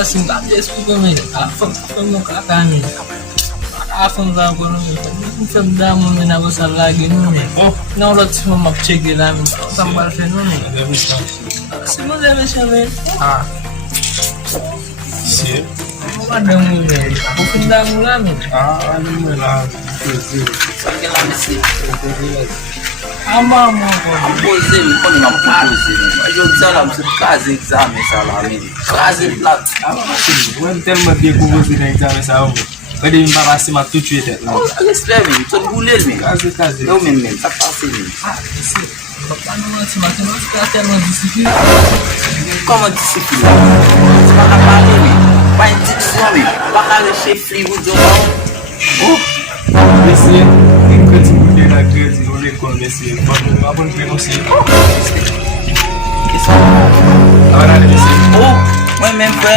assim, explica mesmo. Foi meu cacane. Afam za ko nun kun fam da mo na ko sa lagi nun na ulat mo mag-check lang sa marfe nun sino debe saber Si. ada mo ne bukod da mo lang Ano mo lang. ama mo ko Ambozeni koni mapuzi. Ayozala msikazi exame salami. Kazi plat. When tell me dia kubuzi na exam sa ako. Pwede yung makasi matutuit at lang. Alesplemi, ton gulel mi. Kazi. Eu men tapasi mi. paano mo si matematika at mo disiplina Como disciplina. Baka pali mi. Pa indiksyon mi. Baka le chefri wudzo ba. Mesi, inkweti kude na grezi ole kwa mesi. Wapon kwe osi. Isso. Agora mesi. Oh, mwen men fwe.